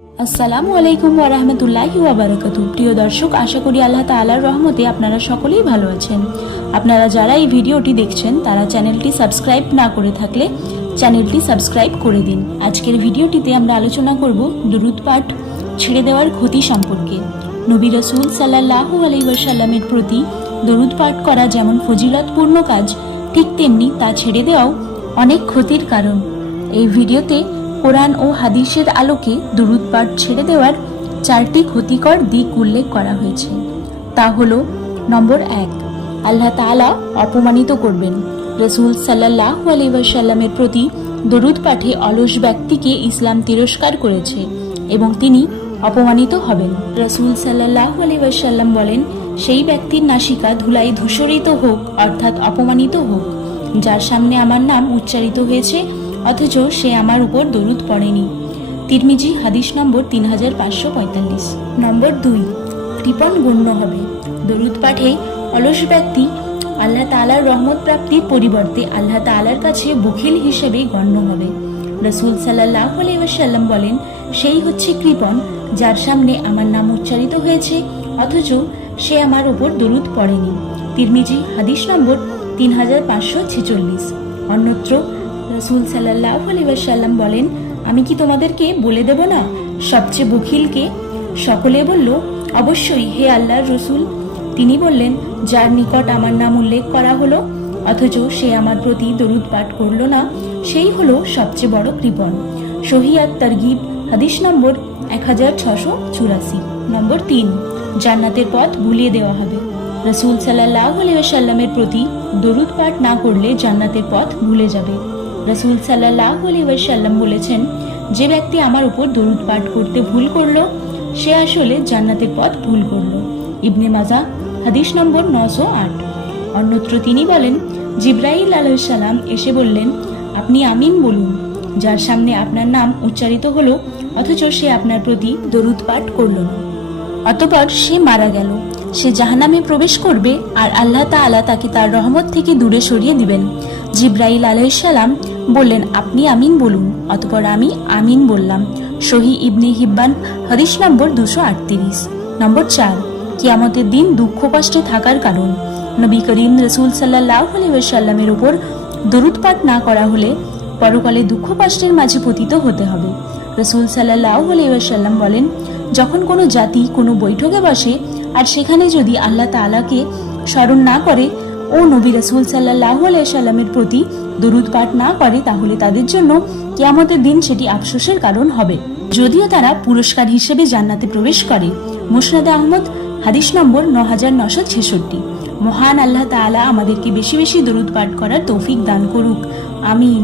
আসসালামু আলাইকুম ওয়া রাহমাতুল্লাহি ওয়া বারাকাতুহু। প্রিয় দর্শক, আশা করি আল্লাহ তাআলার রহমতে আপনারা সকলেই ভালো আছেন। আপনারা যারা এই ভিডিওটি দেখছেন তারা চ্যানেলটি সাবস্ক্রাইব না করে থাকলে চ্যানেলটি সাবস্ক্রাইব করে দিন। আজকের ভিডিওটিতে আমরা আলোচনা করব দুরূদ পাঠ ছেড়ে দেওয়ার ক্ষতি সম্পর্কে। নবী রাসূল সাল্লাল্লাহু আলাইহি ওয়াসাল্লামের প্রতি দরুদ পাঠ করা যেমন ফজিলতপূর্ণ কাজ, ঠিক তেমনি তা ছেড়ে দেওয়াও অনেক ক্ষতির কারণ। এই ভিডিওতে কোরআন ও হাদিসের আলোকে দুরূদ পাঠ ছেড়ে দেওয়ার 4টি ক্ষতিকর দিক উল্লেখ করা হয়েছে। তা হলো, নম্বর 1, আল্লাহ তাআলা অপমানিত করবেন। রাসূল সাল্লাল্লাহু আলাইহি ওয়াসাল্লামের প্রতি দরুদ পাঠে অলস ব্যক্তিকে ইসলাম তিরস্কার করেছে এবং তিনি অপমানিত হবেন। রাসূল সাল্লাল্লাহু আলাইহি ওয়াসাল্লাম বলেন, সেই ব্যক্তির নাসিকা ধুলায় ধূসরিত হোক, অর্থাৎ অপমানিত হোক, যার সামনে আমার নাম উচ্চারিত হয়েছে অথচ সে আমার উপর দরুদ পড়েনি। তিরমিজি, হাদিস নম্বর 3545। নম্বর 2, কৃপণ গণ্য হবে। দরুদ পাঠে অলস ব্যক্তি আল্লাহ তাআলার রহমত প্রাপ্তির পরিবর্তে আল্লাহ তাআলার কাছে বখিল হিসেবে গণ্য হবে। রাসূল সাল্লাল্লাহু আলাইহি ওয়াসাল্লাম বলেন, সেই হচ্ছে কৃপণ যার সামনে আমার নাম উচ্চারিত হয়েছে অথচ সে আমার উপর দরুদ পড়েনি। তিরমিজি, হাদিস নম্বর 3546। অন্যত্র রাসূল সাল্লাল্লাহু আলাইহি ওয়াসাল্লাম বলেন, আমি কি তোমাদেরকে বলে দেব না সবচেয়ে বখিল কে? সকলে বলল, অবশ্যই হে আল্লাহর রাসূল। তিনি বললেন, যার নিকট আমার নাম উল্লেখ করা হলো অথচ সে আমার প্রতি দরুদ পাঠ করলো না, সেই হলো সবচেয়ে বড় কৃপণ। সহিহ আত-তারগিব, হাদিস নম্বর 1684। নম্বর 3, জান্নাতের পথ ভুলিয়ে দেওয়া হবে। রাসূল সাল্লাল্লাহু আলাইহি ওয়াসাল্লামের প্রতি দরুদ পাঠ না করলে জান্নাতের পথ ভুলে যাবে। রাসূল সাল্লাল্লাহু আলাইহি ওয়াসাল্লাম বলেছেন, যে ব্যক্তি আমার উপর দরুদ পাঠ করতে ভুল করলো সে আসলে জান্নাতের পথ ভুল করলো। ইবনে মাজাহ, হাদিস নম্বর 908। অন্যত্র তিনি বলেন, জিবরাইল আলাইহিস সালাম এসে বললেন, আপনি আমিন বলুন, যার সামনে আপনার নাম উচ্চারিত হলো অথচ সে আপনার প্রতি দরুদ পাঠ করলো না। অতঃপর সে মারা গেল। সে জাহান্নামে প্রবেশ করবে আর আল্লাহ তাআলা তাকে তার রহমত থেকে দূরে সরিয়ে দিবেন। জিবরাইল আলাইহিস সালাম বললেন, আপনি আমিন বলুন। অতঃপর আমি আমিন বললাম। সহিহ ইবনে হিব্বান, হাদিস নম্বর 238। নম্বর 4, কিয়ামতের দিন দুঃখ কষ্টে থাকার কারণ। নবী করিম রাসূল সাল্লাল্লাহু আলাইহি ওয়াসাল্লামের উপর দরুদ পাঠ না করা হলে পরকালে দুঃখ কষ্টের মাঝে পতিত হতে হবে। রাসূল সাল্লাল্লাহু আলাইহি ওয়াসাল্লাম বলেন, যখন কোনো জাতি কোনো বৈঠকে বসে আর সেখানে যদি আল্লাহ তাআলাকে স্মরণ না করে ও নবী রাসূল সাল্লাল্লাহু আলাইহি ওয়াসাল্লামের প্রতি দরুদ পাঠ না করে তাহলে তাদের জন্য কিয়ামতের দিন সেটি আফসোসের কারণ হবে, যদিও তারা পুরস্কার হিসেবে জান্নাতে প্রবেশ করে। মুসনাদ আহমদ, হাদিস নম্বর 9966। মহান আল্লাহ তাআলা আমাদেরকে বেশি বেশি দরুদ পাঠ করার তৌফিক দান করুক। আমিন।